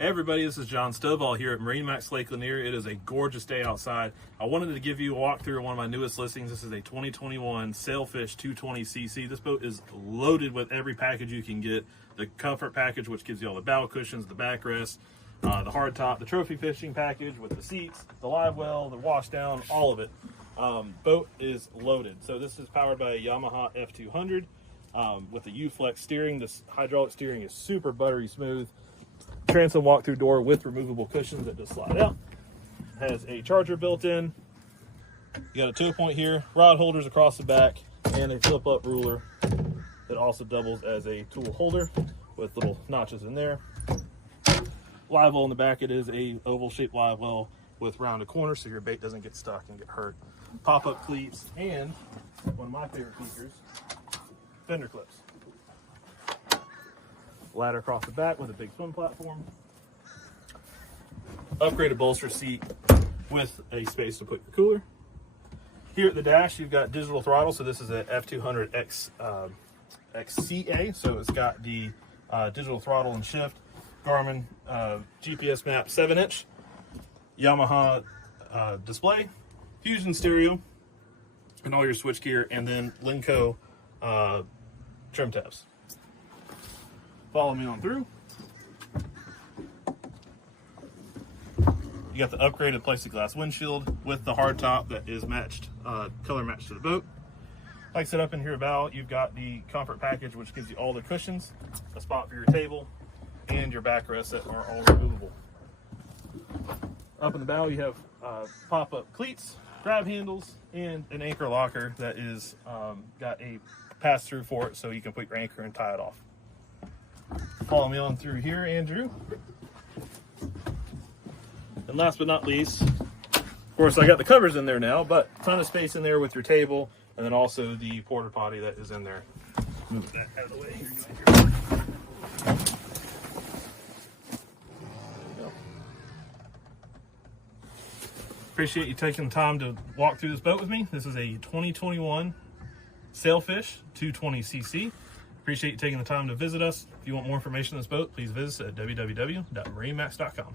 Hey everybody, this is John Stovall here at MarineMax Lake Lanier. It is a gorgeous day outside. I wanted to give you a walkthrough of one of my newest listings. This is a 2021 Sailfish 220cc. This boat is loaded with every package you can get. The comfort package, which gives you all the bow cushions, the backrest, the hard top, the trophy fishing package with the seats, the live well, the washdown, all of it. Boat is loaded. So this is powered by a Yamaha F200 with the Uflex steering. This hydraulic steering is super buttery smooth. Transom walk-through door with removable cushions that just slide out. Has a charger built in. You got a tow point here, rod holders across the back, and a flip-up ruler that also doubles as a tool holder with little notches in there. Live well in the back. It is a oval-shaped live well with rounded corners so your bait doesn't get stuck and get hurt. Pop-up cleats, and one of my favorite features, fender clips. Ladder across the back with a big swim platform. Upgraded bolster seat with a space to put your cooler. Here at the dash, you've got digital throttle. So this is a F200XB, so it's got the digital throttle and shift. Garmin GPSMAP 7-inch. Yamaha display, Fusion stereo, and all your switch gear, and then Lenco trim tabs. Follow me on through. You got the upgraded plexiglass windshield with the hard top that is matched, color matched to the boat. Like I said, up in here bow, you've got the comfort package, which gives you all the cushions, a spot for your table, and your backrests that are all removable. Up in the bow, you have pop-up cleats, grab handles, and an anchor locker that is got a pass-through for it, so you can put your anchor and tie it off. Follow me on through here, Andrew. And last but not least, of course, I got the covers in there now, but a ton of space in there with your table, and then also the porta potty that is in there. Move that out of the way here. There you go. Appreciate you taking the time to walk through this boat with me. This is a 2021 Sailfish 220cc. Appreciate you taking the time to visit us. If you want more information on this boat, please visit us at www.marinemax.com.